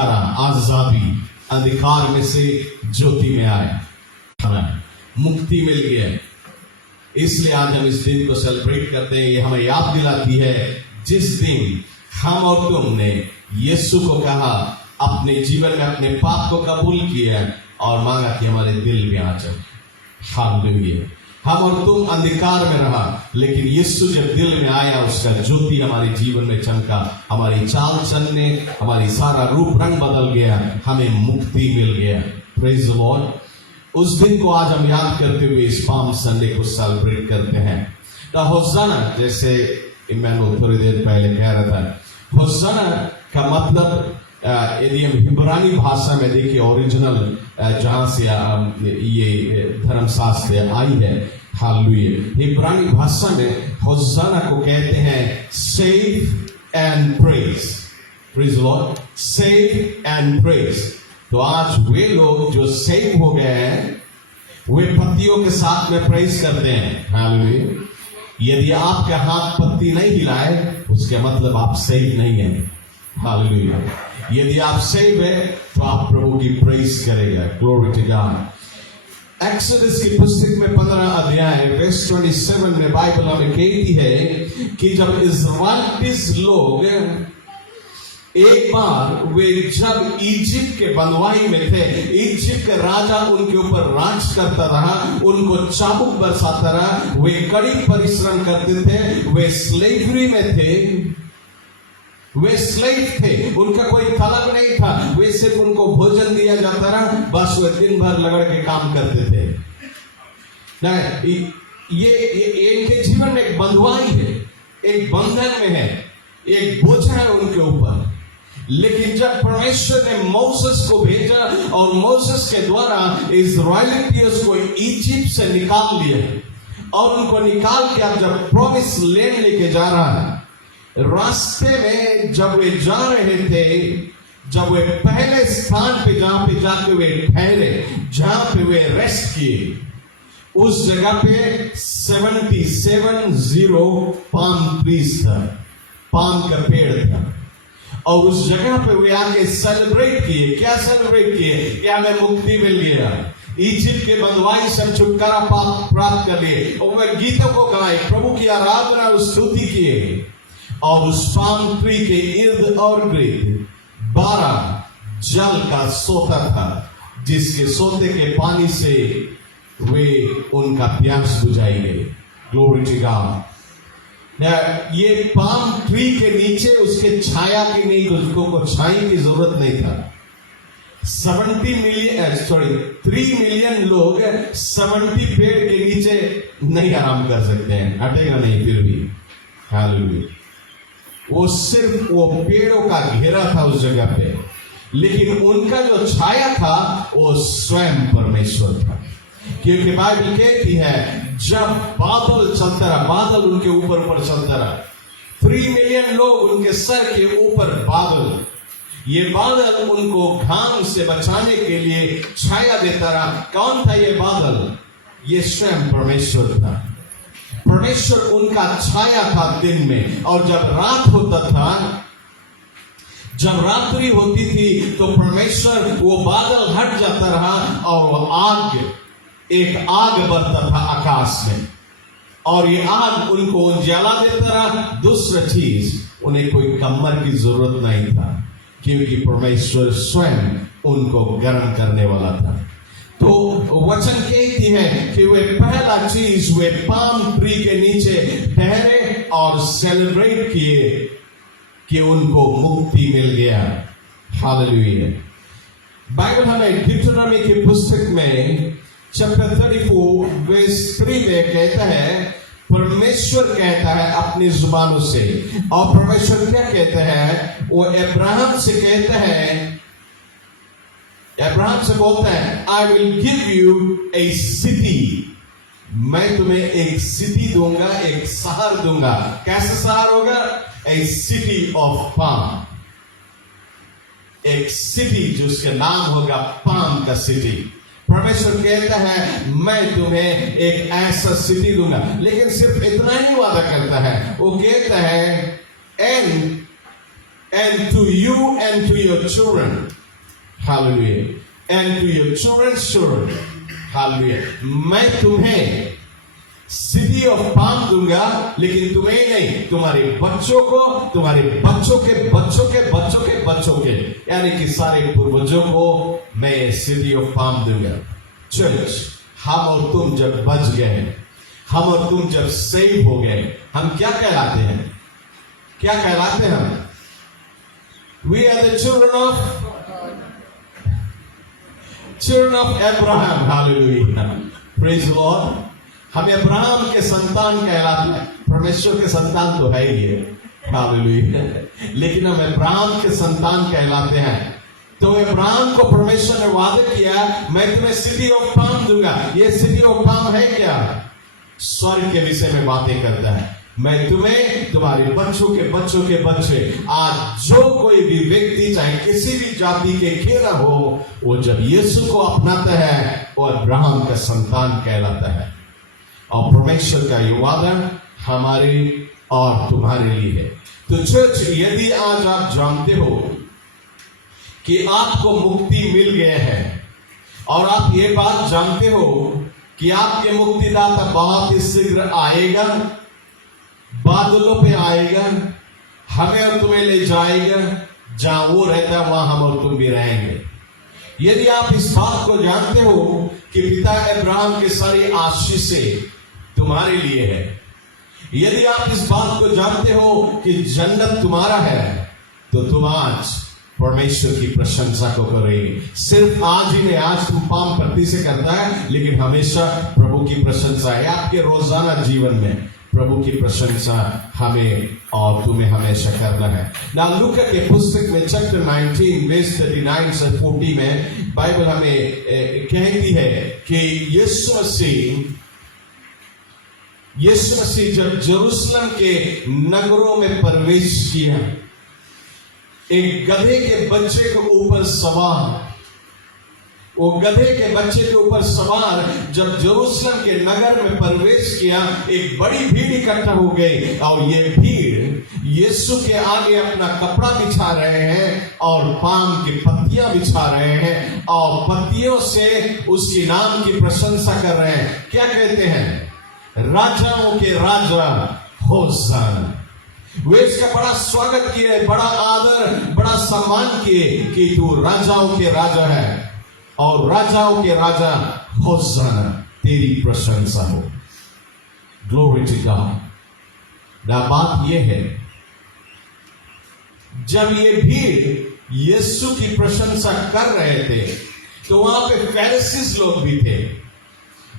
छुटकारा, आजादी, अंधकार में से ज्योति में आए, मुक्ति मिल गया। इसलिए आज हम इस दिन को सेलिब्रेट करते हैं। ये हमें याद दिलाती है जिस दिन हम और तुमने यीशु को कहा, अपने जीवन में अपने पाप को कबूल किया और मांगा कि हमारे दिल में आ जाओ। हालेलुया। हम और तुम अंधकार में रहा, लेकिन यीशु जब दिल में आया, उसका ज्योति हमारे जीवन में चमका, हमारी चाल चलने, हमारी सारा रूप रंग बदल गया, हमें मुक्ति मिल गया। Praise the Lord. उस दिन को आज हम याद करते हुए इस पाम संडे को सेलिब्रेट करते हैं। तो होसाना, जैसे मैं थोड़ी देर पहले कह रहा था, होसाना का मतलब यदि हम इब्रानी भाषा में देखिए, ओरिजिनल जहां से ये धर्मशास्त्र आई है, हालेलुया, इब्रानी भाषा में होसाना को कहते हैं save and praise. Praise the Lord. Save and praise. तो आज वे लोग जो सेव हो गए हैं, वे पत्तियों के साथ में प्रेज करते हैं। हालेलुया। यदि आपका हाथ पत्ती नहीं हिलाए, उसका मतलब आप सेव नहीं हैं। हालेलुया। यदि आप सेव है तो आप प्रभु की प्रेज करेगा। Glory to God. एक्सोडस की पुस्तक में 15 अध्याय वर्स 27 में बाइबल हमें कहती है कि जब इज़राइलिस लोग एक बार वे जब इजिप्ट के बंधुआई में थे, इजिप्ट के राजा उनके ऊपर राज करता रहा, उनको चाबुक बरसाता रहा, वे कड़ी परिश्रम करते थे, वे स्लेवरी में थे, वे स्लेव थे, उनका कोई तलब नहीं था, वे सिर्फ उनको भोजन दिया जाता रहा, बस वे दिन भर लगड़ के काम करते थे। ये इनके जीवन में एक बंधुआई है, एक बंधन में है, एक बोझ है उनके ऊपर। लेकिन जब परमेश्वर ने मोसेस को भेजा और मोसेस के द्वारा इज़राइलियों को इजिप्ट से निकाल लिया और उनको निकाल के अब जब प्रॉमिस लैंड लेके जा रहा है, रास्ते में जब वे जा रहे थे, जब वे पहले स्थान पे जहां पे जाके वे ठहरे, जहां पे वे रेस्ट किए, उस जगह पे 77 पाम ट्रीज था, पाम का पेड़ था। और उस जगह पे वे आके सेलिब्रेट किए। क्या सेलिब्रेट किए? कि हमें मुक्ति मिल गया, इजिप्ट के बंधुआई से हम छुटकारा प्राप्त कर लिए। और वे गीतों को गाए, प्रभु की आराधना और स्तुति किए। और उस पाम ट्री के इर्द और गिर्द 12 जल का सोता था, जिसके सोते के पानी से वे उनका प्यास बुझाई गई। Glory to God. ये पाम ट्री के नीचे उसके छाया की नहीं, उसको छाई की जरूरत नहीं था। 3 मिलियन लोग 70 पेड़ के नीचे नहीं आराम कर सकते हैं, हटेगा नहीं फिर भी। हालेलुया। वो सिर्फ वो पेड़ों का घेरा था उस जगह पे, लेकिन उनका जो छाया था वो स्वयं परमेश्वर था। क्योंकि बाइबल कहती है जब बादल चलता रहा, बादल उनके ऊपर चलता रहा, 3 मिलियन लोग उनके सर के ऊपर बादल, ये बादल उनको घाम से बचाने के लिए छाया देता रहा। कौन था ये बादल? ये स्वयं परमेश्वर था। परमेश्वर उनका छाया था दिन में, और जब रात होता था, जब रात्रि होती थी, तो परमेश्वर वो बादल हट जाता रहा और वो एक आग बरता था आकाश में, और ये आग उनको उजाला देता रहा। दूसरा चीज, उन्हें कोई कमर की जरूरत नहीं था, क्योंकि परमेश्वर स्वयं उनको गर्म करने वाला था। तो वचन कहती है कि वे पहला चीज, वे पाम ट्री के नीचे ठहरे और सेलिब्रेट किए कि उनको मुक्ति मिल गया। हालेलुया। बाइबल हमें डिक्शनरी की पुस्तक में चैप्टर 34 वर्स 3 में कहता है, परमेश्वर कहता है अपनी जुबानों से, और परमेश्वर क्या कहता है? वो अब्राहम से कहता है, अब्राहम से बोलता है, I will give U A city, मैं तुम्हें एक सिटी दूंगा, एक शहर दूंगा। कैसा शहर होगा? ए सिटी ऑफ पाम, एक सिटी जिसका नाम होगा पाम का सिटी। परमेश्वर कहता है मैं तुम्हें एक ऐसा सिटी दूंगा, लेकिन सिर्फ इतना ही वादा करता है। वो कहता है and to you and to your children. Hallelujah. And to your children's children. Hallelujah. मैं तुम्हें सिटी ऑफ पाम दूंगा, लेकिन तुम्हें नहीं, तुम्हारे बच्चों को, तुम्हारे बच्चों के बच्चों के बच्चों के बच्चों के, यानी कि सारे पूर्वजों को मैं सिटी ऑफ पाम दूंगा। चर्च, हम और तुम जब बच गए, हम और तुम जब सेव हो गए, हम क्या कहलाते हैं? क्या कहलाते हैं हम? We are the children of Abraham. Hallelujah. Praise the Lord. हम अब्राहम के संतान कहलाते हैं। परमेश्वर के संतान तो है ही है, हालेलुया, लेकिन हम अब्राहम के संतान कहलाते हैं। तो अब्राहम को परमेश्वर ने वादा किया, मैं तुम्हें सिटी ऑफ पाम दूंगा। ये सिटी ऑफ पाम है क्या? स्वर्ग के विषय में बातें करता है। मैं तुम्हें, तुम्हारे बच्चों के बच्चे, आज जो कोई भी व्यक्ति चाहे किसी भी जाति के क्यों न हो, वो जब यीशु को अपनाता है, वो अब्राहम का संतान कहलाता है। और परमेश्वर का ये वादा हमारे और तुम्हारे लिए है। तो चर्च, यदि आज आप जानते हो कि आपको मुक्ति मिल गया है, और आप ये बात जानते हो कि आपके मुक्तिदाता बहुत ही शीघ्र आएगा, बादलों पे आएगा, हमें और तुम्हें ले जाएगा, जहां वो रहता है वहां हम और तुम भी रहेंगे। यदि आप इस बात को जानते हो कि पिता अब्राहम की सारी आशीषें तुम्हारे लिए है, यदि आप इस बात को जानते हो कि जन्नत तुम्हारा है, तो तुम आज परमेश्वर की प्रशंसा को करोगे। सिर्फ आज ही नहीं, आज तुम पाम पत्ती से करता है, लेकिन हमेशा प्रभु की प्रशंसा है। आपके रोजाना जीवन में प्रभु की प्रशंसा हमें और तुम्हें हमेशा करना है। ना लूका के पुस्तक में चैप्टर 19 वर्स 39 से 40 में बाइबल हमें कहती है कि यीशु मसीह जब यरूशलेम के नगरों में प्रवेश किया, एक गधे के बच्चे के ऊपर सवार, वो गधे के बच्चे के ऊपर सवार जब यरूशलेम के नगर में प्रवेश किया, एक बड़ी भीड़ इकट्ठा हो गई, और ये भीड़ यीशु के आगे अपना कपड़ा बिछा रहे हैं और पाम की पत्तियां बिछा रहे हैं, और पत्तियों से उसकी नाम की प्रशंसा कर रहे हैं। क्या कहते हैं? राजाओं के राजा होशाना। वे इसका बड़ा स्वागत किए, बड़ा आदर, बड़ा सम्मान किए कि तू राजाओं के राजा है, और राजाओं के राजा होशाना, तेरी प्रशंसा हो। Glory to God. ना बात यह है, जब ये भीड़ यीशु की प्रशंसा कर रहे थे, तो वहां पे फरीसी लोग भी थे,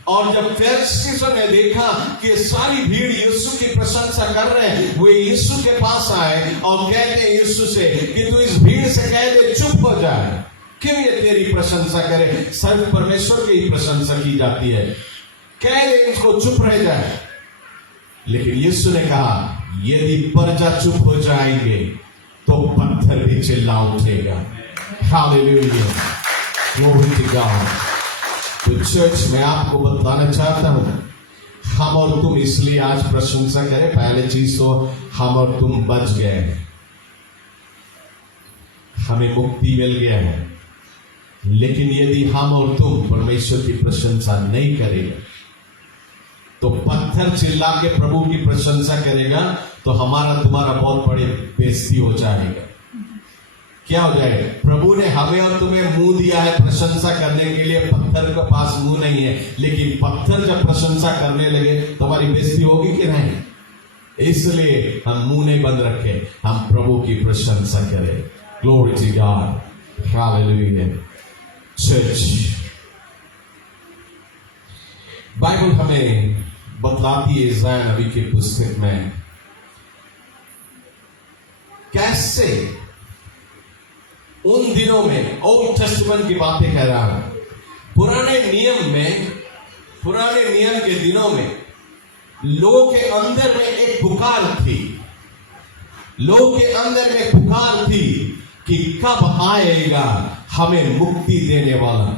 और जब फरीसियों ने देखा कि सारी भीड़ यीशु की प्रशंसा कर रहे हैं, वे यीशु के पास आए और कहते हैं यीशु से कि तू इस भीड़ से कह दे चुप हो जाए, क्यों ये तेरी प्रशंसा करे? सिर्फ परमेश्वर की ही प्रशंसा की जाती है, कह दे इसको चुप रह जाए। लेकिन यीशु ने कहा, यदि प्रजा चुप हो जाएंगे तो पत्थर भी चिल्ला उठेगा। हालेलुया, ग्लोरी टू गॉड। तो चर्च, मैं आपको बताना चाहता हूं, हम और तुम इसलिए आज प्रशंसा करें। पहले चीज तो हम और तुम बच गए, हमें मुक्ति मिल गया है। लेकिन यदि हम और तुम परमेश्वर की प्रशंसा नहीं करेंगे, तो पत्थर चिल्ला के प्रभु की प्रशंसा करेगा, तो हमारा तुम्हारा बहुत बड़ी बेइज्जती हो जाएगा। क्या हो जाए? प्रभु ने हमें और तुम्हें मुंह दिया है प्रशंसा करने के लिए, पत्थर के पास मुंह नहीं है, लेकिन पत्थर जब प्रशंसा करने लगे तो हमारी बेइज्जती होगी कि नहीं? इसलिए हम मुंह नहीं बंद रखे, हम प्रभु की प्रशंसा करें। ग्लोरी टू गॉड, हालेलुया। चर्च, बाइबल हमें बतलाती है इज़ाया नबी की पुस्तक में कैसे उन दिनों में, ओल्ड टेस्टामेंट की बातें कह रहा हूं, पुराने नियम के दिनों में लोगों के अंदर में एक पुकार थी, लोगों के अंदर में पुकार थी कि कब आएगा हमें मुक्ति देने वाला,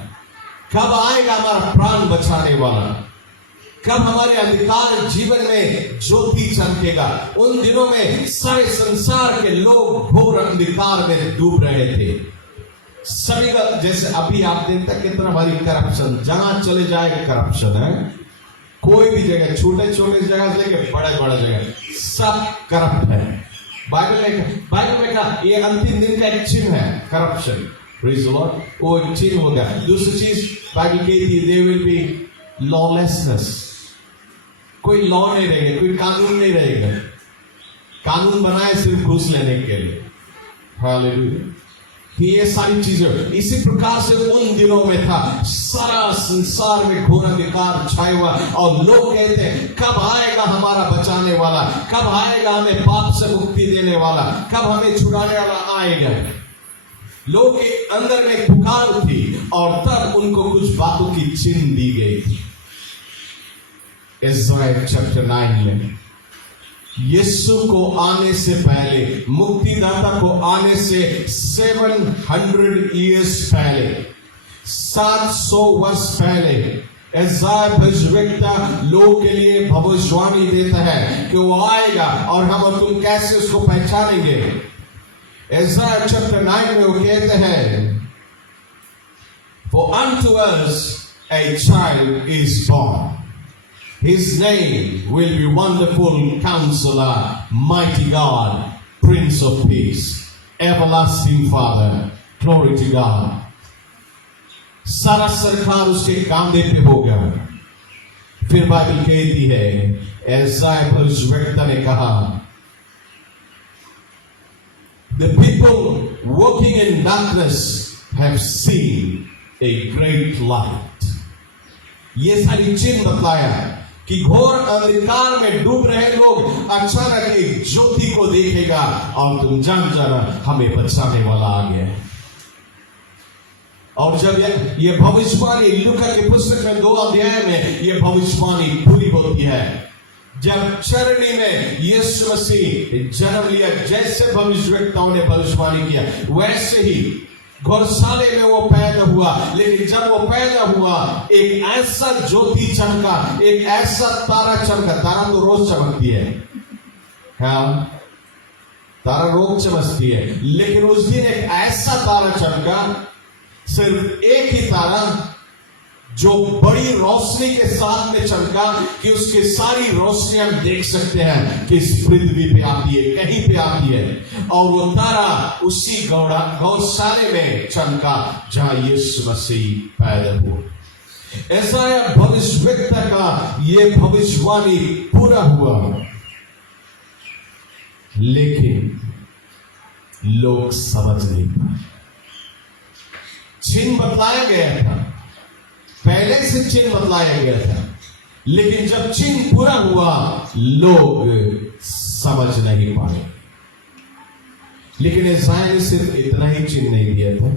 कब आएगा हमारा प्राण बचाने वाला। कब हमारे अंधकार जीवन में ज्योति चमकेगा। उन दिनों में सारे संसार के लोग घोर अंधकार में डूब रहे थे। सभी का, जैसे अभी आप देखते कितना भारी करप्शन, जहां चले जाए करप्शन है। कोई भी जगह, छोटे छोटे जगह से लेकर बड़े बड़े जगह सब करप्ट है। बाइबल में कहा ये अंतिम दिन का एक चिन्ह है, करप्शन। प्रेज़ द लॉर्ड, वो एक चिन्ह होगा। दूसरी चीज बाइबल कहती है देयर विल बी लॉलेसनेस। कोई लॉ नहीं रहेगा, कोई कानून नहीं रहेगा। कानून बनाए सिर्फ घूस लेने के लिए। हालेलुया। ये सारी चीजें इसी प्रकार से उन दिनों में था। सारा संसार में घोर अंधकार छाया हुआ और लोग कहते हैं कब आएगा हमारा बचाने वाला, कब आएगा हमें पाप से मुक्ति देने वाला, कब हमें छुड़ाने वाला आएगा। लोग के अंदर में पुकार थी और तब उनको कुछ बातों की चिन्ह दी गई थी। इज़राइल चैप्टर 9 में यीशु को आने से पहले, मुक्तिदाता को आने से 700 ईयर्स पहले, 700 वर्ष पहले इज़राइल भविष्यवक्ता लोगों के लिए भविष्यवाणी देता है कि वो आएगा और हम और तुम कैसे उसको पहचानेंगे। इज़राइल चैप्टर 9 में वो कहते हैं, For unto us a child is born. His name will be Wonderful Counselor, Mighty God, Prince of Peace, Everlasting Father. Glory to God. सारा सरकार उसके कांधे पे होगा। फिर बाइबल कहती है, इज़राइल भविष्यवक्ता ने कहा, The people walking in darkness have seen a great light. ये सारी चिन्ह बताया कि घोर अंधकार में डूब रहे लोग अचानक एक ज्योति को देखेगा और तुम जान जाना हमें बचाने वाला आ गया। और जब ये भविष्यवाणी लूका की पुस्तक में 2 अध्याय में ये भविष्यवाणी पूरी होती है। जब चरनी में यीशु मसीह जन्म लिया, जैसे भविष्यवक्ताओं ने भविष्यवाणी किया वैसे ही गौशाले में वो पैदा हुआ। लेकिन जब वो पैदा हुआ एक ऐसा ज्योति चमका, एक ऐसा तारा चमका। तारा तो रोज चमकती है, हाँ, तारा रोज चमकती है, लेकिन उस दिन एक ऐसा तारा चमका, सिर्फ एक ही तारा जो बड़ी रोशनी के साथ में चमका कि उसकी सारी रोशनी हम देख सकते हैं कि इस पृथ्वी पे आती है, कहीं पे आती है। और वो तारा उसी गौशाले में चमका जहां यीशु मसीह पैदा हुआ। ऐसा भविष्यवक्ता का ये भविष्यवाणी पूरा हुआ, लेकिन लोग समझ नहीं पाए। चिन्ह बतलाया गया था, पहले से चिन्ह बतलाया गया था, लेकिन जब चिन्ह पूरा हुआ लोग समझ नहीं पाए। लेकिन इज़राइल ने सिर्फ इतना ही चिन्ह नहीं दिया था।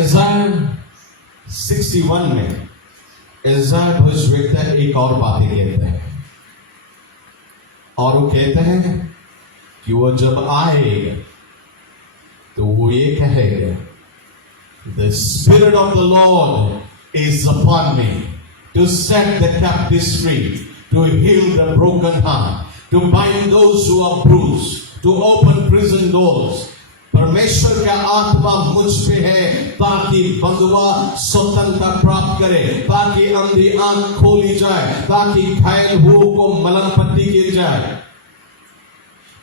इज़राइल 61 में इज़राइल भविष्यवक्ता एक और बात कहता है, और वो कहता है कि वो जब आएगा तो वो ये कहेगा, The Spirit of the Lord is upon me to set the captives free, to heal the broken heart, to bind those who are bruised, to open prison doors. परमेश्वर का आत्मा मुझ पे है ताकि बंधुआ स्वतंत्रता प्राप्त करे, ताकि अंधी आंख खोली जाए, ताकि घायल हुओं को मलम पट्टी की जाए।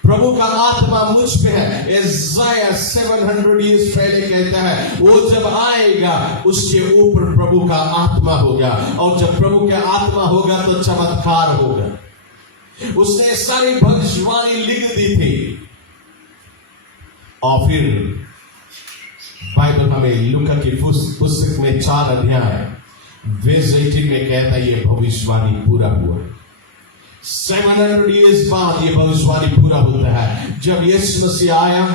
प्रभु का आत्मा मुझ पे है। इज़ाया 700 ईयर्स पहले कहता है वो जब आएगा उसके ऊपर प्रभु का आत्मा होगा, और जब प्रभु का आत्मा होगा तो चमत्कार होगा। उसने सारी भविष्यवाणी लिख दी थी। और फिर बाइबल हमें लूका की पुस्तक में 4 अध्याय वर्स 18 में कहता है ये भविष्यवाणी पूरा हुआ। 700 ईयर्स बाद ये भविष्यवाणी पूरा होता है, जब यीशु मसीह आया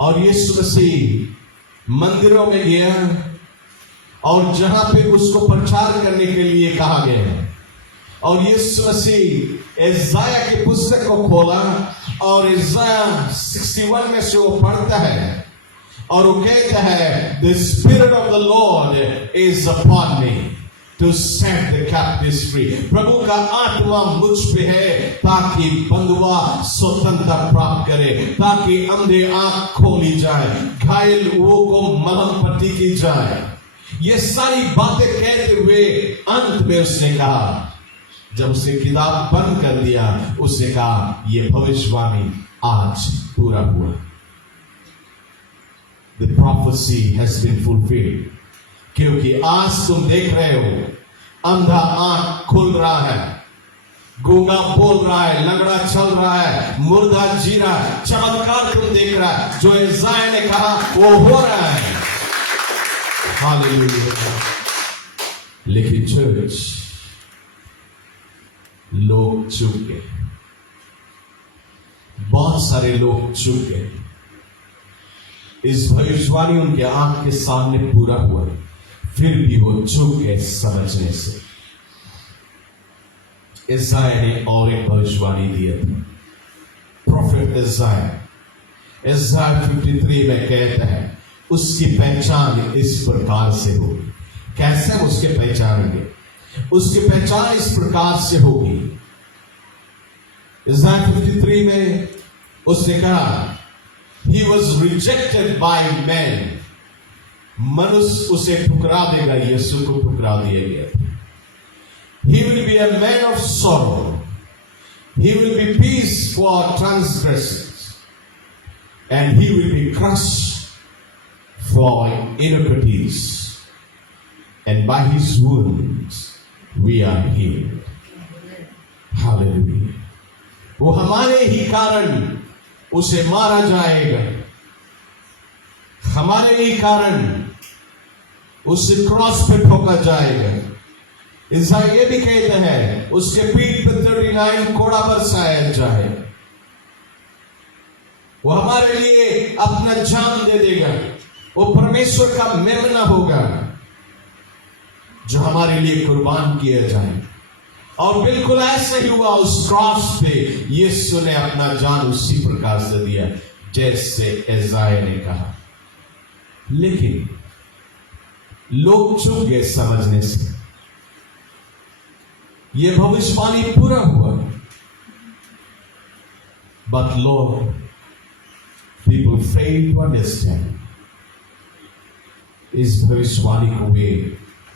और यीशु मसीह मंदिरों में गया और जहां पे उसको प्रचार करने के लिए कहा गया, और यीशु मसीह इज़ाया की पुस्तक को खोला और इज़ाया 61 में से वो पढ़ता है और वो कहता है, The Spirit of the Lord is upon me. to set the captives free. प्रभु का आत्मा मुझ पे है ताकि बंधुआ स्वतंत्रता प्राप्त करे, ताकि अंधे आंख खोली जाए, घायल को मलहम पट्टी की जाए। ये सारी बातें कहते हुए अंत में उसने कहा, जब उसने किताब बंद कर दिया, उसने कहा ये भविष्यवाणी आज पूरा हुआ। The prophecy has been fulfilled. क्योंकि आज तुम देख रहे हो, अंधा आंख खुल रहा है, गूंगा बोल रहा है, लंगड़ा चल रहा है, मुर्दा जी रहा है, चमत्कार तुम देख रहा है। जो यशायाह ने कहा वो हो रहा है। हालेलुया। लेकिन चर्च, लोग चूक गए, बहुत सारे लोग चूक गए। इस भविष्यवाणी उनके आंख के सामने पूरा हुआ, फिर भी वो चूक गए समझने से। यशायाह ने और एक भविष्यवाणी दिया था, प्रोफेट यशायाह 53 में कहता है उसकी पहचान इस प्रकार से होगी। कैसे उसके पहचानेंगे? उसकी पहचान इस प्रकार से होगी। यशायाह 53 में उसने कहा, He was rejected by men. मनुष्य उसे ठुकरा देगा, यीशु को ठुकरा दिया गया। He will be a man of sorrow. He will be peace for transgressions, and he will be crushed for iniquities. And by his wounds we are healed. Hallelujah. वो हमारे ही कारण उसे मारा जाएगा, हमारे ही कारण उसे क्रॉस पे ठोका जाएगा। यशायाह ये भी कहते हैं उसके पीठ पर 39 कोड़ा बरसाया जाए। वो हमारे लिए अपना जान दे देगा। वो परमेश्वर का मेमना होगा जो हमारे लिए कुर्बान किया जाए। और बिल्कुल ऐसा ही हुआ, उस क्रॉस पे यीशु ने अपना जान उसी प्रकार से दिया जैसे यशायाह ने कहा। लेकिन लोग चूक गए समझने से। यह भविष्यवाणी पूरा हुआ, but Lord, people fail to understand. इस भविष्यवाणी को वे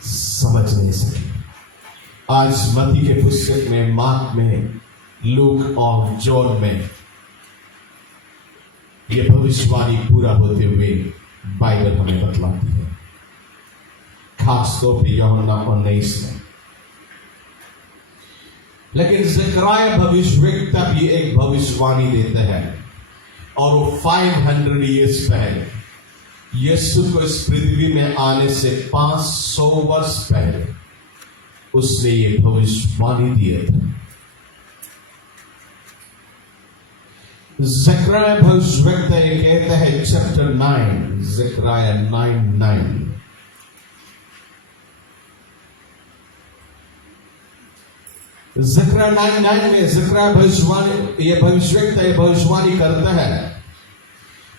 समझ नहीं सके। आज मत्ती के पुस्तक में, मार्क में, लूक और जॉन में यह भविष्यवाणी पूरा होते हुए बाइबल हमें बतलाती है, खासतौर पे यूहन्ना 19 में। लेकिन ज़करिया भविष्यवक्ता भी एक भविष्यवाणी देता है, और वो 500 ईयर्स पहले, यीशु को इस पृथ्वी में आने से 500 वर्ष पहले उसने ये भविष्यवाणी दिया था। ज़करिया भविष्यवक्ता ये कहता है, चैप्टर 9, ज़करिया 9:9, ज़करिया 9:9 में ज़करिया भविष्यवक्ता ये भविष्यवाणी करता है,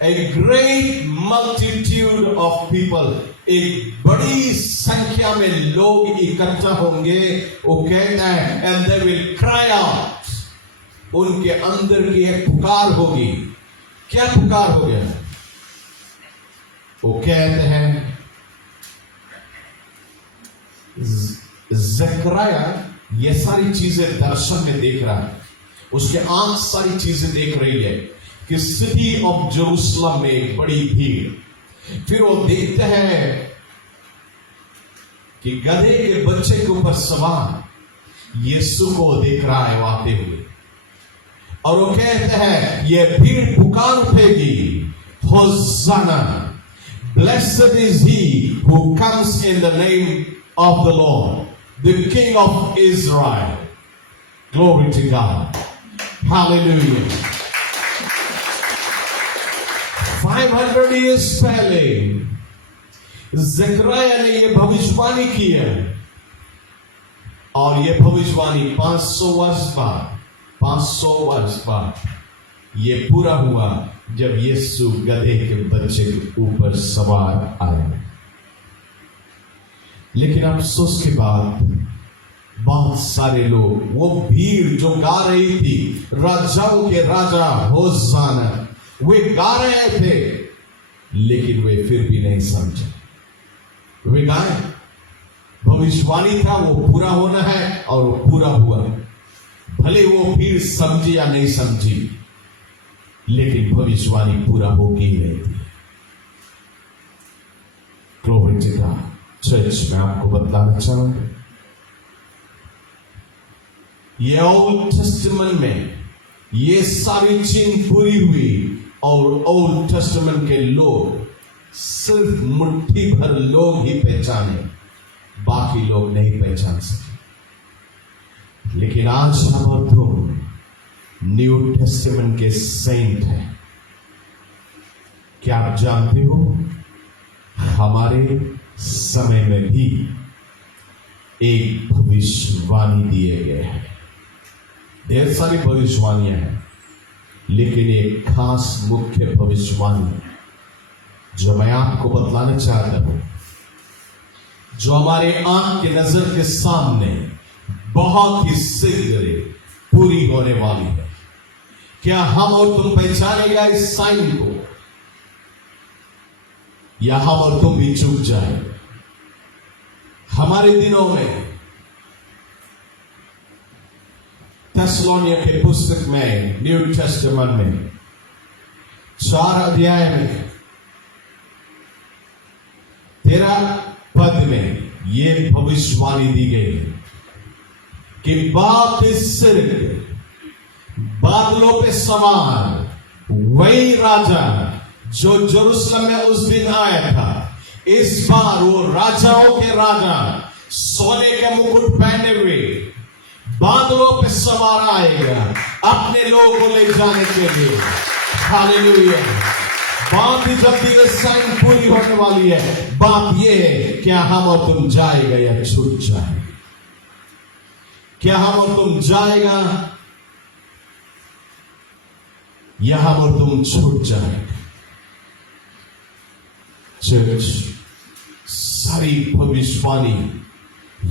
A great multitude of people, एक बड़ी संख्या में लोग इकट्ठा होंगे। वो कहता है, and they will cry out, उनके अंदर की एक पुकार होगी। क्या पुकार हो गया? वो कहते हैं, ज़करिया ये सारी चीजें दर्शन में देख रहा है, उसके आंख सारी चीजें देख रही है कि सिटी ऑफ जेरूसलम में एक बड़ी भीड़। फिर वो देखते हैं कि गधे के बच्चे के ऊपर सवार यीशु को देख रहा है आते हुए, और वो कहते हैं, ये भीड़ पुकार उठेगी, hosanna, blessed is he who comes in the name of the Lord, the king of Israel, glory to God, hallelujah. 500 years पहले ज़करिया ने यह भविष्यवाणी की है, और यह भविष्यवाणी 500 वर्ष बाद यह पूरा हुआ जब यीशु गधे के बच्चे के ऊपर सवार आए। लेकिन अफसोस की बात, बहुत सारे लोग, वो भीड़ जो गा रही थी राजाओं के राजा होशाना, वे गा रहे थे, लेकिन वे फिर भी नहीं समझे। वे गाए, भविष्यवाणी था, वो पूरा होना है और वो पूरा हुआ। भले वो भीड़ समझी या नहीं समझी, लेकिन भविष्यवाणी पूरा होगी ही नहीं थी। Glory to God. चर्च में आपको बतलाना चाहूंगा, ये ओल्ड टेस्टामेंट में ये सारी चीज पूरी हुई और ओल्ड टेस्टामेंट के लोग सिर्फ मुट्ठी भर लोग ही पहचाने, बाकी लोग नहीं पहचान सके। लेकिन आज हम और तुम न्यू टेस्टामेंट के सेंट हैं। क्या आप जानते हो, हमारे समय में भी एक भविष्यवाणी दिए गए हैं। ढेर सारी भविष्यवाणियां हैं, लेकिन एक खास मुख्य भविष्यवाणी जो मैं आपको बतलाना चाहता हूं, जो हमारे आंख के नजर के सामने बहुत ही शीघ्र पूरी होने वाली है। क्या हम और तुम पहचानेगा इस साइन को, या हम और तुम भी चूक जाए? हमारे दिनों में थेसलोनिया के पुस्तक में, न्यू टेस्टामेंट में 4 अध्याय में 13 पद में यह भविष्यवाणी दी गई कि बाप के सिर बादलों पे सवार वही राजा जो यरूशलेम में उस दिन आया था, इस बार वो राजाओं के राजा सोने के मुकुट पहने हुए बादलों पे सवार आएगा अपने लोगों को ले जाने के लिए। हालेलुया। बात ही जल्दी में साइन पूरी होने वाली है। बात यह है, क्या हम और तुम जाएगा या छूट जाएगा? क्या हम और तुम जाएगा या हम और तुम छूट जाएगा? चर्च, सारी भविष्यवाणी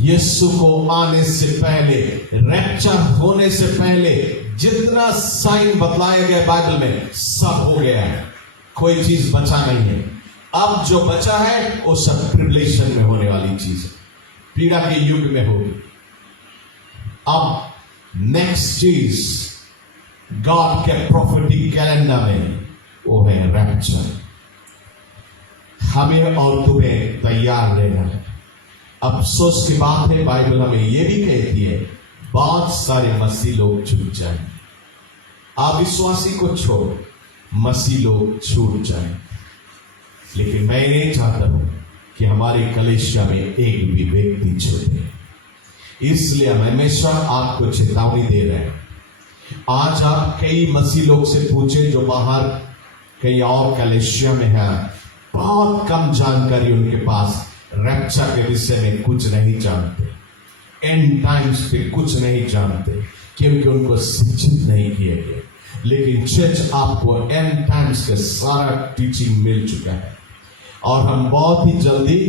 यीशु को आने से पहले, रैप्चर होने से पहले जितना साइन बतलाया गया बाइबल में, सब हो गया है। कोई चीज बचा नहीं है। अब जो बचा है वो सब ट्रिबुलेशन में होने वाली चीज है, पीड़ा के युग में होगी। अब नेक्स्ट चीज गॉड के प्रोफेटिक कैलेंडर में वो है रैप्चर। हमें और तुम्हें तैयार रहना है। अफसोस की बात है, बाइबल हमें यह भी कहती है बहुत सारे मसीह लोग छूट जाएंगे। अविश्वासी को छोड़, मसीह लोग छूट जाएं। लेकिन मैं नहीं चाहता हूं कि हमारे कलीसिया में एक भी व्यक्ति छूटे। इसलिए हम हमेशा आपको चेतावनी दे रहे हैं। आज आप कई मसीह लोग से पूछे जो बाहर कहीं और कलीसिया में है, बहुत कम जानकारी उनके पास, रैप्चर के विषय में कुछ नहीं जानते, एंड टाइम्स पे कुछ नहीं जानते, क्योंकि उनको शिक्षित नहीं किए गए। लेकिन चर्च आपको एंड टाइम्स का सारा टीचिंग मिल चुका है, और हम बहुत ही जल्दी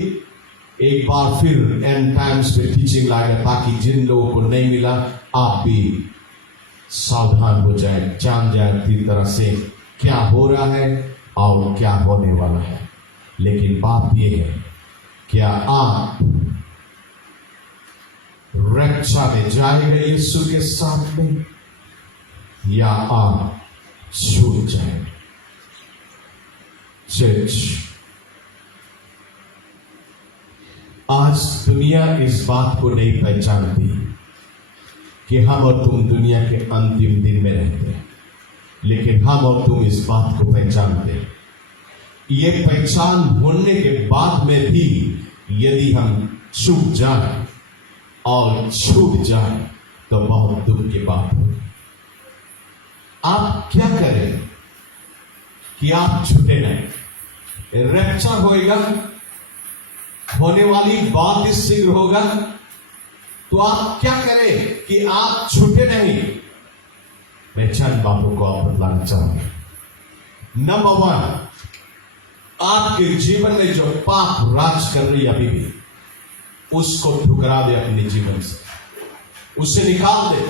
एक बार फिर एंड टाइम्स पे टीचिंग लाएगा, ताकि जिन लोगों को नहीं मिला आप भी सावधान हो जाए, जान जाए पूरी तरह से क्या हो रहा है और क्या होने वाला है। लेकिन बात यह है, क्या आप रैप्चर में जाएगा यीशु के साथ में, या आप छूट जाएंगे? चर्च, आज दुनिया इस बात को नहीं पहचानती कि हम और तुम दुनिया के अंतिम दिन में रहते हैं, लेकिन हम और तुम इस बात को पहचानते हैं। ये पहचान होने के बाद में भी यदि हम चूक जाए और छूट जाए तो बहुत दुख की बात होगी। आप क्या करें कि आप छूटे नहीं? रैप्चर होएगा, होने वाली बात इस शीघ्र होगा, तो आप क्या करें कि आप छूटे नहीं? मैं चंद बातों को आप बतलाना चाहूंगा। नंबर 1, आपके जीवन में जो पाप राज कर रही है अभी भी, उसको ठुकरा दे अपने जीवन से, उसे निकाल दे,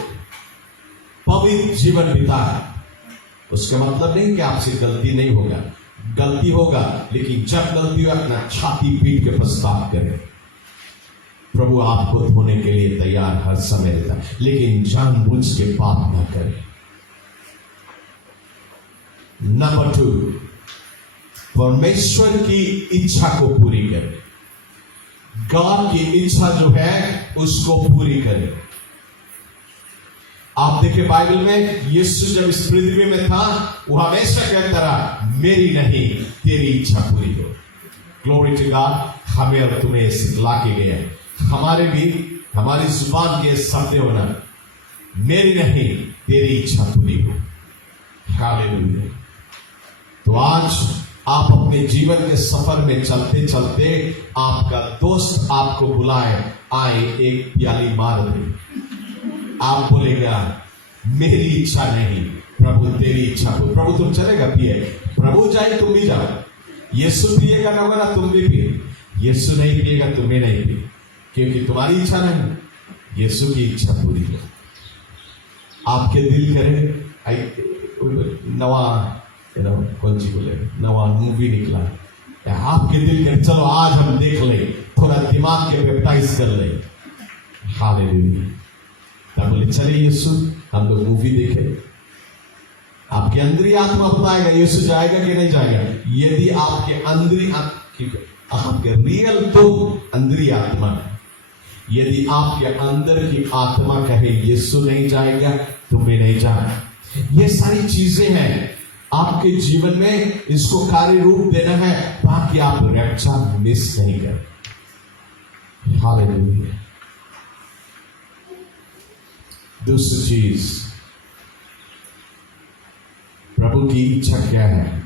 पवित्र जीवन बिताए। उसका मतलब नहीं कि आपसे गलती नहीं होगा, गलती होगा, लेकिन जब गलती हो अपना छाती पीट के पछतावा करे। प्रभु आपको धोने के लिए तैयार हर समय रहता है, लेकिन जानबूझ के पाप न करे। नंबर 2, परमेश्वर की इच्छा को पूरी करे। गॉड की इच्छा जो है उसको पूरी करे। आप देखिए बाइबल में यीशु जब इस पृथ्वी में था, वो हमेशा कहता रहा, मेरी नहीं तेरी इच्छा पूरी हो। Glory to God. हमें और तुम्हें सिखला के गया, हमारे भी हमारी जुबान के शब्द होना, मेरी नहीं तेरी इच्छा पूरी हो। हालेलुया। तो आज आप अपने जीवन के सफर में चलते चलते आपका दोस्त आपको बुलाए, आए एक प्याली मार दे, आप बोलेगा मेरी इच्छा नहीं प्रभु तेरी इच्छा हो। प्रभु तुम चलेगा पिए, प्रभु जाए तुम भी जाओ। यीशु पिएगा ना होगा ना तुम भी पिए, यीशु नहीं पिएगा तुम्हें नहीं पिए, क्योंकि तुम्हारी इच्छा नहीं, यीशु की इच्छा पूरी हो। आपके दिल करे नवा कौन सी बोले नवा मूवी निकला, आपके दिल करे चलो आज हम देख ले, थोड़ा दिमाग के बैप्टाइज कर ले। हालेलुया। तब बोले चले यीशु हम लोग मूवी देखे। आपके अंदरी आत्मा बताएगा यीशु जाएगा कि नहीं जाएगा। यदि आपके अंदरी आपके रियल तो अंदरी आत्मा, यदि आपके अंदर की आत्मा कहे यीशु नहीं जाएगा, तुम्हें नहीं जाना। ये सारी चीजें हैं आपके जीवन में, इसको कार्य रूप देना है ताकि आप रक्षा मिस नहीं करें। हालेलुया। दूसरी चीज, प्रभु की इच्छा क्या है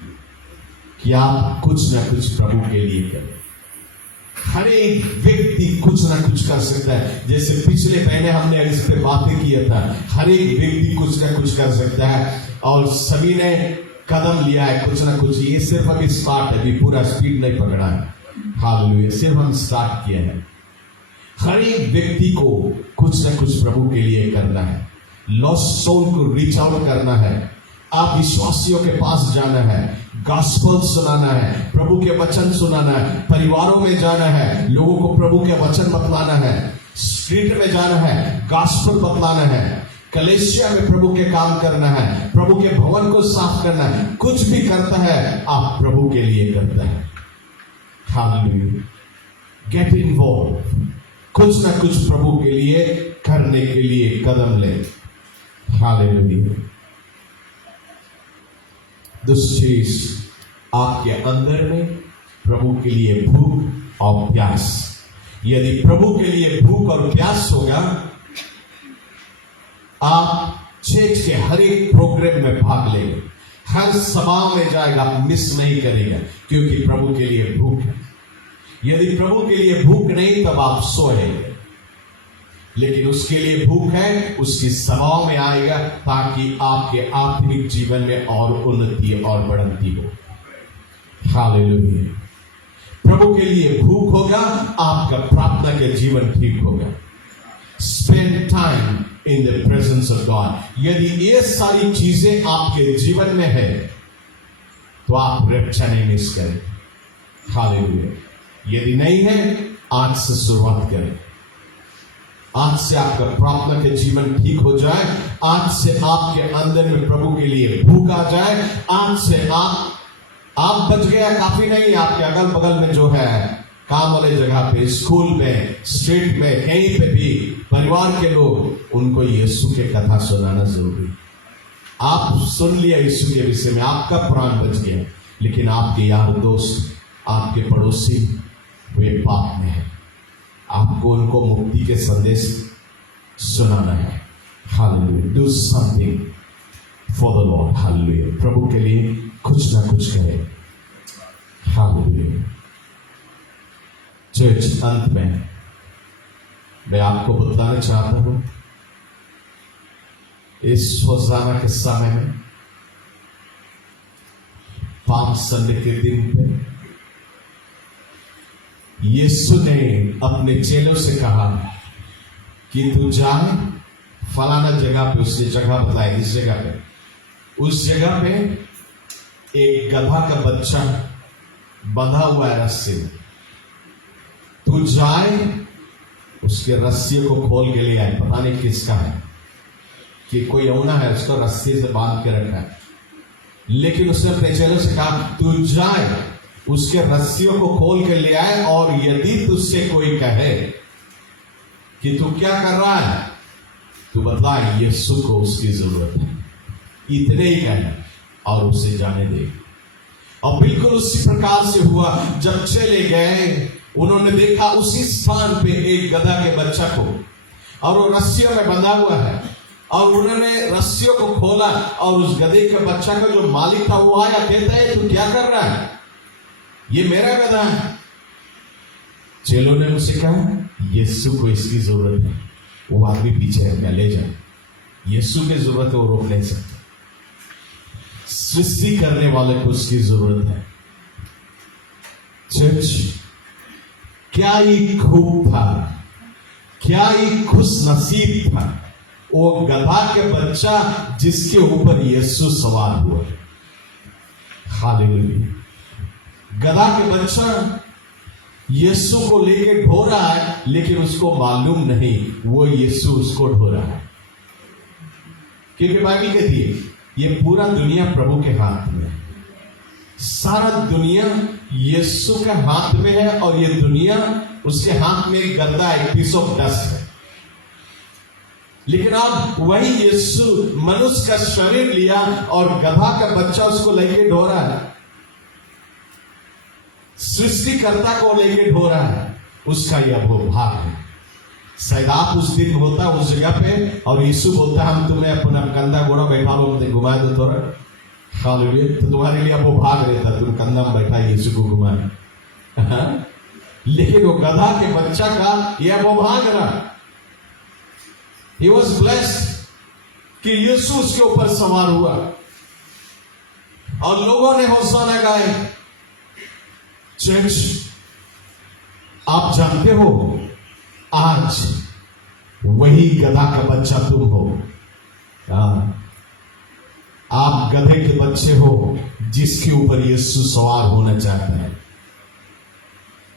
कि आप कुछ ना कुछ प्रभु के लिए करें। हर एक व्यक्ति कुछ ना कुछ कर सकता है। जैसे पिछले महीने हमने इस पे बातें किया था, हर एक व्यक्ति कुछ ना कुछ कर सकता है और सभी ने कदम लिया है कुछ ना कुछ। ये सिर्फ अभी स्टार्ट है, अभी पूरा स्पीड नहीं पकड़ा है। हालेलुया। सिर्फ हम स्टार्ट किए हैं। हर एक व्यक्ति को कुछ ना कुछ प्रभु के लिए करना है। लॉस्ट सोल को रीच आउट करना है, आप विश्वासियों के पास जाना है, गॉस्पेल सुनाना है, प्रभु के वचन सुनाना है, परिवारों में जाना है, लोगों को प्रभु के वचन बतलाना है, स्ट्रीट में जाना है, गॉस्पेल बतलाना है, कलेसिया में प्रभु के काम करना है, प्रभु के भवन को साफ करना है। कुछ भी करता है आप प्रभु के लिए करता है। हालेलुया। गेट इन्वॉल्व, कुछ ना कुछ प्रभु के लिए करने के लिए कदम ले। हालेलुया। दूसरी चीज, आपके अंदर में प्रभु के लिए भूख और प्यास। यदि प्रभु के लिए भूख और प्यास होगा, आप चर्च के हर एक प्रोग्राम में भाग लेंगे, हर सभा में जाएगा, मिस नहीं करेगा, क्योंकि प्रभु के लिए भूख है। यदि प्रभु के लिए भूख नहीं तब आप सोएंगे, लेकिन उसके लिए भूख है, उसकी सभाओं में आएगा ताकि आपके आत्मिक जीवन में और उन्नति और बढ़ती हो। हालेलुया। प्रभु के लिए भूख होगा, आपका प्रार्थना के जीवन ठीक होगा। Spend time in the presence of God. यदि ये सारी चीजें आपके जीवन में है तो आप रक्षा नहीं मिस करें। हालेलुया। यदि नहीं है, आज से शुरुआत करें। आज से आपका प्रार्थना के जीवन ठीक हो जाए, आज से आपके अंदर में प्रभु के लिए भूख आ जाए। आज से आप बच गया काफी नहीं, आपके अगल बगल में जो है, काम वाले जगह पे, स्कूल में, स्ट्रीट में, कहीं पे भी परिवार के लोग, उनको यीशु के कथा सुनाना जरूरी। आप सुन लिया यीशु के विषय में, आपका प्राण बच गया, लेकिन आपके यार दोस्त, आपके पड़ोसी वे पाप में है, आपको उनको मुक्ति के संदेश सुनाना है। Hallelujah. Do something for the Lord. Hallelujah. प्रभु के लिए कुछ ना कुछ करें। हालेलुया। चर्च, अंत में मैं आपको बताना चाहता हूं, इस होसाना के समय में, पाम संडे के दिन पे यीशु ने अपने चेलों से कहा कि तू जाए फलाना जगह पे, उसने जगह बताई, इस जगह पे, उस जगह पे एक गधा का बच्चा बंधा हुआ है रस्सी में, तू जाए उसके रस्सी को खोल के ले आए। पता नहीं किसका है, कि कोई औना है उसको रस्सी से बांध के रखा है, लेकिन उसने अपने चेलों से कहा तू जाए उसके रस्सियों को खोल के ले आए, और यदि तुझसे कोई कहे कि तू क्या कर रहा है, तू बता यीशु को उसकी जरूरत है, इतने ही कहना और उसे जाने दे। और बिल्कुल उसी प्रकार से हुआ। जब चले गए, उन्होंने देखा उसी स्थान पे एक गधा के बच्चा को, और वो रस्सियों में बंधा हुआ है, और उन्होंने रस्सियों को खोला, और उस गधे के बच्चा का जो मालिक था वो आया, कहता है तू क्या कर रहा है, ये मेरा गधा है। चेलों ने मुझसे कहा यीशु को इसकी जरूरत है, वो आदमी पीछे है, क्या ले जाए, यीशु की जरूरत है, वो रोक नहीं सकते। सृष्टि करने वाले को उसकी जरूरत है। चर्च, क्या ही खूब था, क्या ही खुश नसीब था वो गधा के बच्चा जिसके ऊपर यीशु सवार हुआ। हालेलुया। गधा के बच्चा यीशु को लेके ढो रहा है, लेकिन उसको मालूम नहीं वो यीशु उसको ढो रहा है, क्योंकि बाइबल कहती है ये पूरा दुनिया प्रभु के हाथ में है। सारा दुनिया यीशु के हाथ में है, और ये दुनिया उसके हाथ में एक गद्दा, एक पीस ऑफ डस्ट है। लेकिन अब वही यीशु मनुष्य का शरीर लिया, और गधा का बच्चा उसको लेके ढो रहा है, सृष्टिकर्ता को लेके ढो रहा है। उसका यह वो भाग है। शायद आप उस दिन होता उस जगह पे, और यीशु बोलता हम तुम्हें अपना कंधा घोड़ा बैठा लो, मुझे घुमा दो थोड़ा, हालेलुया, तो तुम्हारे लिए अब वो भाग रहता, तुम कंधा में बैठा यीशु को घुमाए। लेकिन वो गधा के बच्चा का यह वो भाग रहा। He was blessed कि यीशु उसके ऊपर सवार हुआ, और लोगों ने होशाना गाए। चर्च, आप जानते हो आज वही गधा का बच्चा तुम हो। आप गधे के बच्चे हो जिसके ऊपर यीशु सवार होना चाहता है।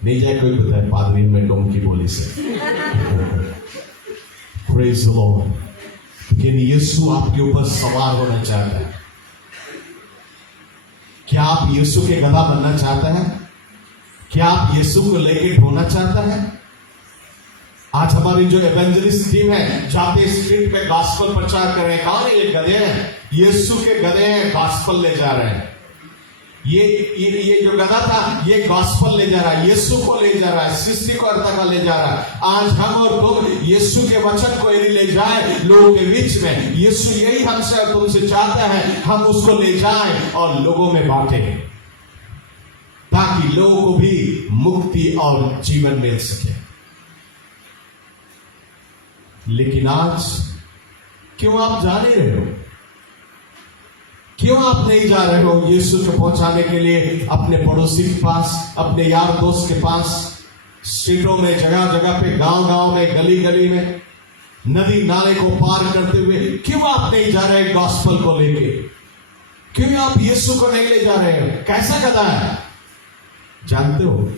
नहीं जाए कोई पता है पादरी में डोंकी बोली से। Praise the Lord. लेकिन यीशु आपके ऊपर सवार होना चाहता है। क्या आप यीशु के गधा बनना चाहते हैं? क्या आप यीशु को लेके ढोना चाहता है? आज हमारी जो एवेंजलिस्ट टीम है, जाते स्ट्रीट पे गॉस्पेल प्रचार कर रहे हैं। कौन है ये गधे हैं? यीशु के गधे हैं, गॉस्पेल ले जा रहे हैं। ये जो गधा था ये गॉस्पेल ले जा रहा है, यीशु को ले जा रहा है, सृष्टिकर्ता का ले जा रहा है। आज हम और तुम यीशु के वचन को यदि ले जाए लोगों के बीच में, यीशु यही हमसे और तुमसे चाहता है, हम उसको ले जाएं और लोगों में बांटें, ताकि लोगों को भी मुक्ति और जीवन मिल सके। लेकिन आज क्यों आप जा नहीं रहे हो? क्यों आप नहीं जा रहे हो यीशु को पहुंचाने के लिए अपने पड़ोसी के पास, अपने यार दोस्त के पास, स्ट्रीटों में, जगह जगह पे, गांव गांव में, गली गली में, नदी नाले को पार करते हुए क्यों आप नहीं जा रहे गॉस्पेल को लेके? क्यों आप यीशु को नहीं ले जा रहे हो? कैसा गधा है? जानते हो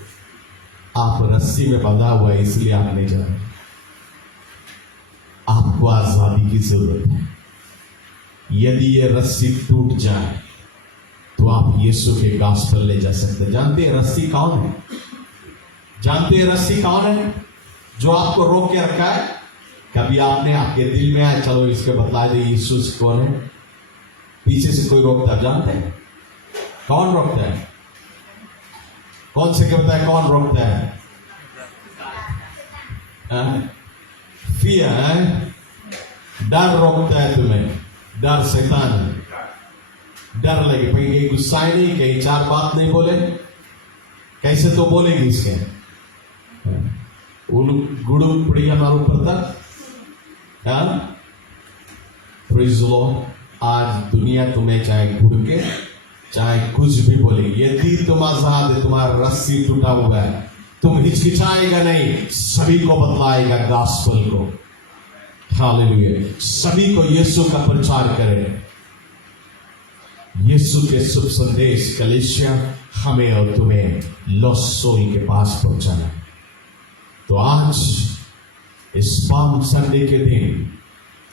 आप रस्सी में बंधा हुआ है, इसलिए आप नहीं जा रहे। आपको आजादी की जरूरत है। यदि ये रस्सी टूट जाए तो आप यीशु के गॉस्पेल ले जा सकते हैं। जानते हैं रस्सी कौन है? जानते हैं रस्सी कौन है जो आपको रोक के रखा है? कभी आपने आपके दिल में आया चलो इसके बतला दे यीशु कौन है, पीछे से कोई रोकता है? जानते हैं कौन रोकता है? कौन से कहता है कौन रोकता है? फियर, डर रोकता है तुम्हें। डर शैतान है। डर लगे कहीं गुस्सा नहीं, कहीं चार बात नहीं बोले, कैसे तो बोलेगी इसके उन गुड़ पड़ी हमारे ऊपर तक। Praise the Lord. आज दुनिया तुम्हें चाहे गुड़ के चाहे कुछ भी बोले, यदि तुम आजाद है, तुम्हारा रस्सी टूटा हुआ है, तुम हिचकिचाएगा नहीं, सभी को बतलाएगा गॉस्पेल को। हालेलुया। सभी को यीशु का प्रचार करें। यीशु के शुभ संदेश कलीसिया हमें और तुम्हें लोसोल के पास पहुंचाना। तो आज इस पाम संडे के दिन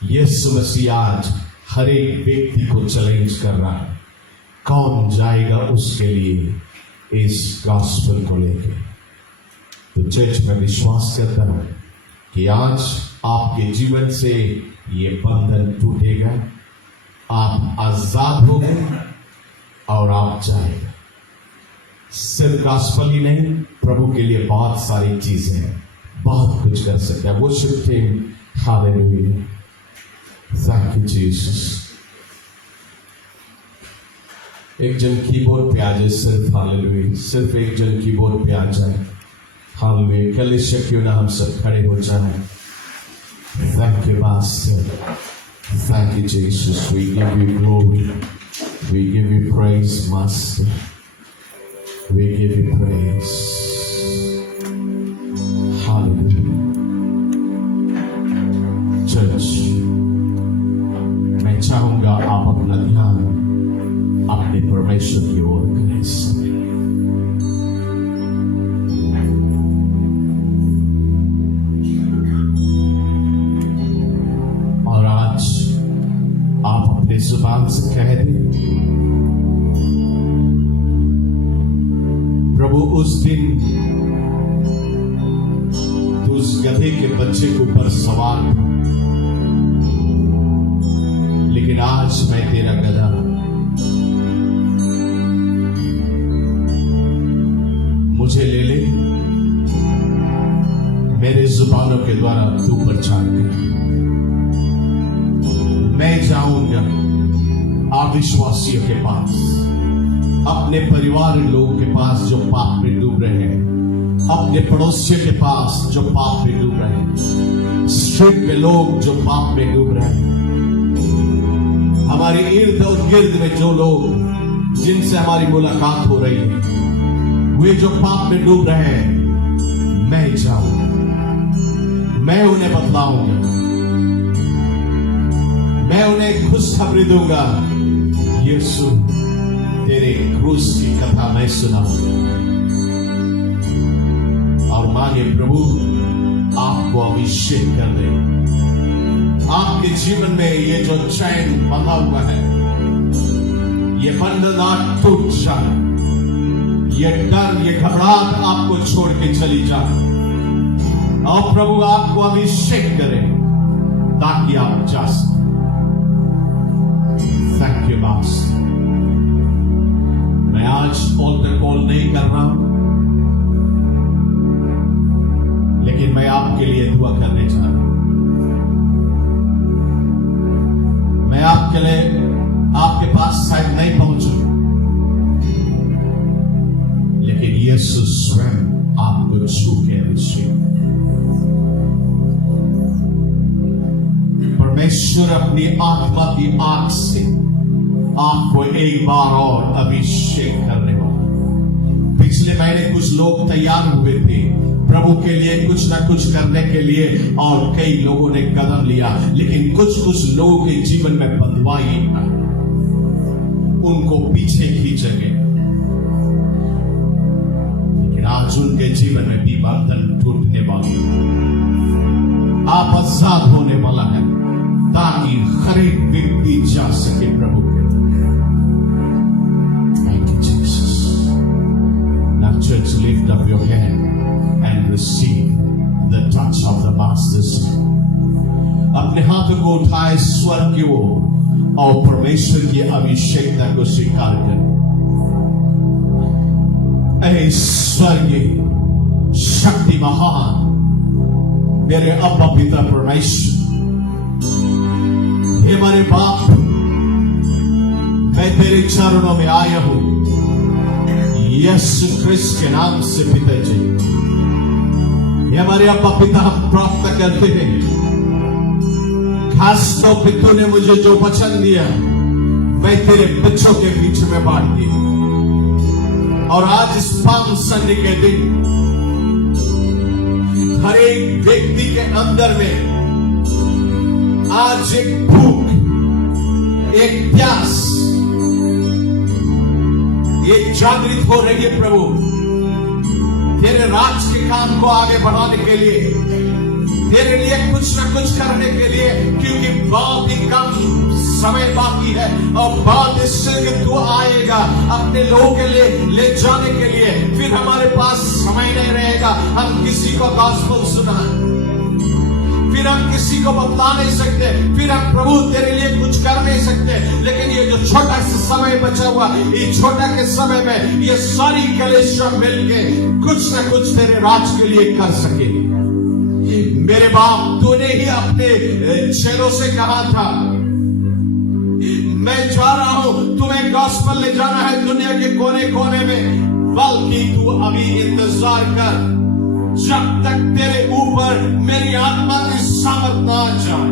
यीशु मसीह आज हर एक व्यक्ति को चैलेंज कर रहा है, कौन जाएगा उसके लिए इस गॉस्पेल को लेकर। तो चर्च में विश्वास करता हूं कि आज आपके जीवन से ये बंधन टूटेगा, आप आजाद हो गए और आप जाएगा। सिर्फ गॉस्पेल ही नहीं, प्रभु के लिए बहुत सारी चीजें हैं, बहुत कुछ कर सकते हैं। वो shift team, hallelujah, thank you Jesus. एक जन कीबोर्ड पे आ जाए, सिर्फ हालेलुया, सिर्फ एक जन कीबोर्ड पे आ जाए। हालेलुया। कलीसिया क्यों ना हम सब खड़े हो जाए। Thank you master, thank you Jesus, we give you glory, we give you praise master, we give you praise, hallelujah। Church, मैं चाहूंगा आप अपना ध्यान अपने परमेश्वर की ओर करें इस समय। और आज आप अपने जुबान से कह दें, प्रभु उस दिन तू उस गधे के बच्चे के ऊपर सवार था, लेकिन आज मैं तेरा गधा। मुझे ले ले, मेरे जुबानों के द्वारा तू प्रचार कर। मैं जाऊंगा अविश्वासियों के पास, अपने परिवार लोगों के पास जो पाप में डूब रहे हैं, अपने पड़ोसियों के पास जो पाप में डूब रहे हैं, स्ट्रीट में लोग जो पाप में डूब रहे हैं, हमारे इर्द और गिर्द में जो लोग जिनसे हमारी मुलाकात हो रही है, वे जो पाप में डूब रहे हैं, मैं जाऊंगा, मैं उन्हें बतलाऊंगा, मैं उन्हें खुशखबरी दूंगा। यीशु तेरे क्रूस की कथा मैं सुनाऊंगा। और मानिए प्रभु आपको अभिषेक कर दे, आपके जीवन में ये जो चैन बंधा हुआ है, ये बंधन आज टूट जाए, ये डर, ये घबराहट आपको छोड़ के चली जाए, और प्रभु आपको अभिषेक करे ताकि आप जा सकें। Thank you master. मैं आज ऑल्टर कॉल नहीं कर रहा हूं, लेकिन मैं आपके लिए दुआ करने जा रहा हूं। मैं आपके लिए, आपके पास शायद नहीं पहुंचू, लेकिन यीशु स्वयं आपको छू के अभिषेक। परमेश्वर अपनी आत्मा की आग से आपको एक बार और अभिषेक करने वाला। पिछले महीने कुछ लोग तैयार हुए थे प्रभु के लिए कुछ ना कुछ करने के लिए, और कई लोगों ने कदम लिया, लेकिन कुछ लोगों के जीवन में बदलाव आया, उनको पीछे खींचेंगे, लेकिन आज उनके जीवन में भी बंधन टूटने वाला, आप आजाद होने वाला है, ताकि हर एक व्यक्ति जा सके प्रभु के। Thank you, Jesus. Now, church, lift up your hand and receive the touch of the Master's hand. अपने हाथों को उठाए स्वर्ग की ओर और परमेश्वर की अभिषेकता को स्वीकार करें। ऐ स्वर्गीय शक्ति महान मेरे अब्बा पिता परमेश्वर, हे हमारे बाप, मैं तेरे चरणों में आया हूं यीशु क्रिस्त के नाम से पिताजी। हे हमारे अब्बा पिता, हम प्रार्थना करते हैं, खास तौर पे तूने मुझे जो वचन दिया, मैं तेरे बच्चों के बीच में बांट दी, और आज इस पाम संडे के दिन व्यक्ति के अंदर में आज एक भूख, एक प्यास ये जागृत हो रही है प्रभु, तेरे राज के काम को आगे बढ़ाने के लिए, तेरे लिए कुछ न कुछ करने के लिए, क्योंकि बहुत ही कम समय बाकी है और बाद इससे तू आएगा अपने लोगों के लिए ले जाने के लिए। फिर हमारे पास समय नहीं रहेगा हम किसी को गॉस्पेल सुनाएं, फिर हम किसी को बतला नहीं सकते, फिर हम प्रभु तेरे लिए कुछ कर नहीं सकते। लेकिन ये जो छोटा सा समय बचा हुआ, ये छोटा के समय में ये सारी कलीसिया मिलके कुछ न कुछ तेरे राज के लिए कर सकेगी। मेरे बाप, तूने ही अपने चेलों से कहा था, मैं जा रहा हूं, तुम्हें गॉस्पेल ले जाना है दुनिया के कोने कोने में, बल्कि तू अभी इंतजार कर जब तक तेरे ऊपर मेरी आत्मा की सामर्थ ना आ जाए।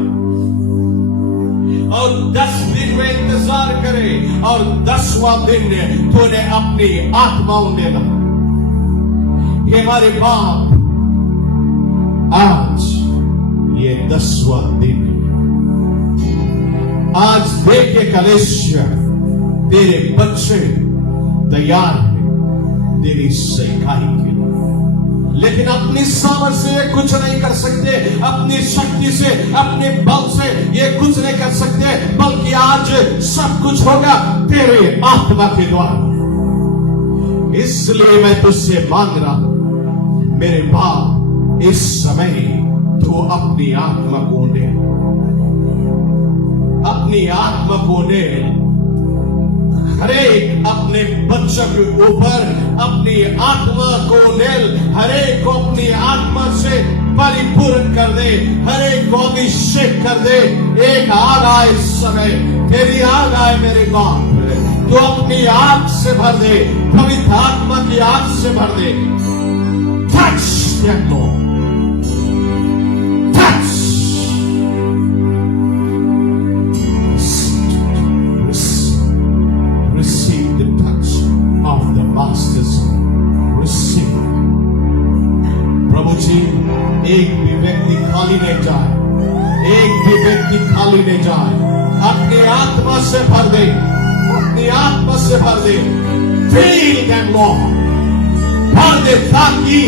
और 10 दिन में इंतजार करे और 10वां दिन तूने अपनी आत्मा देना। ये हमारे बाप, आज ये 10वां दिन, आज देखे कलीसिया तेरे बच्चे तैयार हैं तेरी सेवकाई के लिए, लेकिन अपनी सामर्थ्य से ये कुछ नहीं कर सकते, अपनी शक्ति से, अपने बल से ये कुछ नहीं कर सकते, बल्कि आज सब कुछ होगा तेरे आत्मा के द्वारा। इसलिए मैं तुझसे मांग रहा हूं मेरे बाप, इस समय तो अपनी आत्मा को दे, अपनी आत्मा को दे, हरेक अपने बच्चों के ऊपर अपनी आत्मा को दे, हरेक को अपनी आत्मा से परिपूर्ण कर दे, हरेक को अभिषेक कर दे। एक आग आए इस समय, तेरी आग आए मेरे बाप, तो अपनी आग से भर दे, पवित्र आत्मा की आग से भर दे। Touch Lord. Touch. Receive the touch of the Master's. Receive. प्रभु जी, एक भी व्यक्ति खाली नहीं जाए, एक भी व्यक्ति खाली नहीं जाए। अपनी आत्मा से भर दे, अपनी आत्मा से भर दे। Fill them, Lord. भर दे ताकि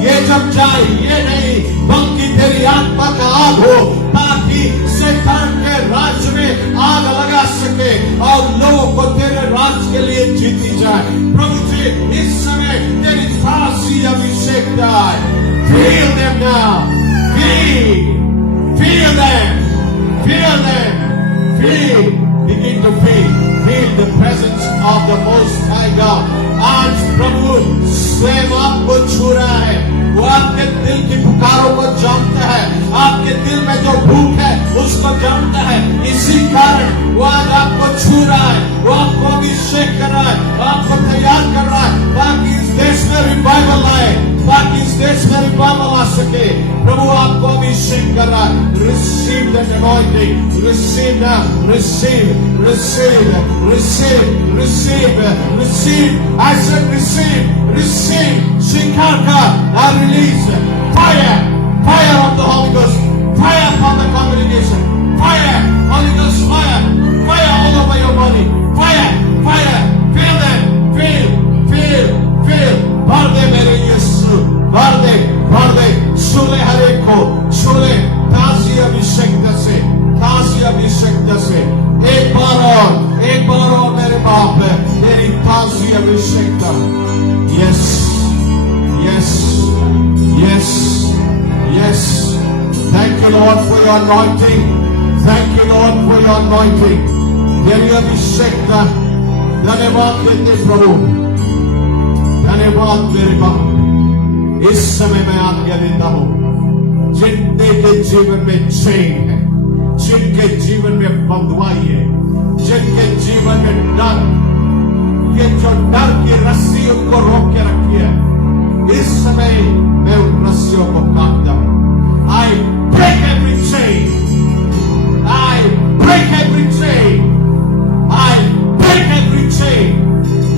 ये जब जाए ये नहीं, बल्कि तेरी आत्मा का आग हो, ताकि शैतान के राज्य में आग लगा सके और लोगों को तेरे राज्य के लिए जीती जाए। प्रभु जी, इस समय तेरी खासी अभिषेक जाए। Feel them now. Feel them. Feel them. Feel. Begin to feel. Feel the presence of the Most High God. आज प्रभु स्वयं आपको छू रहा है, वो आपके दिल की पुकारों को जानता है, आपके दिल में जो भूख है उसको जानता है। इसी कारण वो आज आपको छू रहा है, वो आपको अभिषेक कर रहा है, आपको तैयार कर रहा है, ताकि इस देश में रिवाइवल आए, ताकि इस देश में रिवाइवल आ सके। प्रभु आपको अभिषेक कर रहा है। Receive the anointing. Receive now. Receive. Receive. Receive. Receive. Receive. I said receive. Receive. Shikarka. I release fire. Fire of the Holy Ghost. Fire upon the congregation. Fire. Holy Ghost fire. Fire all over your body. Fire. Fire. Feel them. Feel. Feel. Feel. भर दे मेरे यीशु, भर दे, भर दे। छूले हर एक को, छूले ताज़ी अभिषेक से, ताज़ी अभिषेक से। एक बार और मेरे बाप, तेरी ताज़ी अभिषेक। Yes, yes, yes, yes. Thank you Lord for your anointing. Thank you Lord for your anointing. तेरी अभिषेक का धन्यवाद देते प्रभु, धन्यवाद मेरे बाप। इस समय मैं आज्ञा देता हूं, जिनके के जीवन में चैन है, जिनके जीवन में बंधुआई है, जिनके जीवन में डर, ये जो डर की रस्सी उनको रोक के रखी है, इस समय मैं उन रस्सियों को काटता हूं। I break every chain. I break every chain. I break every chain.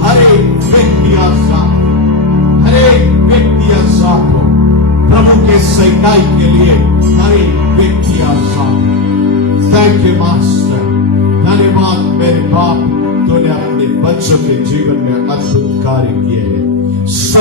हर एक व्यक्ति आजाद, हर एक व्यक्ति आजाद हो प्रभु के सेवकाई के लिए।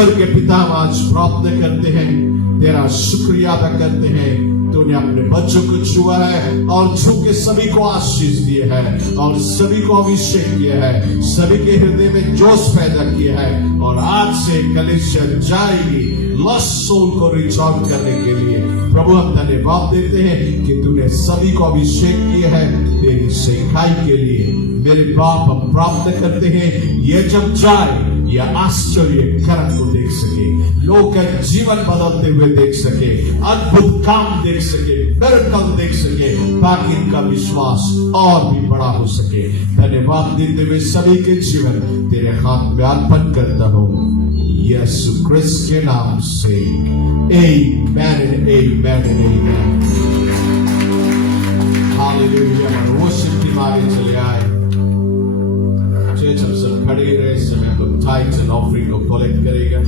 स्वर्ग के पिता हम आज प्रार्थना करते हैं, तेरा शुक्रिया अदा करते हैं, तूने अपने बच्चों को छुआ है और छू के सभी को आशीष दिए है और सभी को अभिषेक किया है, सभी के हृदय में जोश पैदा किया है। और आज से कलीसिया जाएगी लॉस्ट सोल को रीच आउट करने के लिए। प्रभु हम धन्यवाद देते हैं कि तूने सभी को अभिषेक किया है तेरी सेवकाई के लिए। मेरे बाप हम प्रार्थना करते हैं ये जब जाए यह आश्चर्य कर्म को देख सके, लोग का जीवन बदलते हुए देख सके, अद्भुत काम देख सके, मिरेकल देख सके, ताकि इनका विश्वास और भी बड़ा हो सके। धन्यवाद देते हुए सभी के जीवन तेरे हाथ में अर्पण करता हूँ यीशु क्रिस्त के नाम से। Amen and amen and amen. Hallelujah. worship team आगे चले आए। चर्च हम सब खड़े रहे, इस समय हम लोग टाइट्स एंड ऑफरिंग को कलेक्ट करेगा।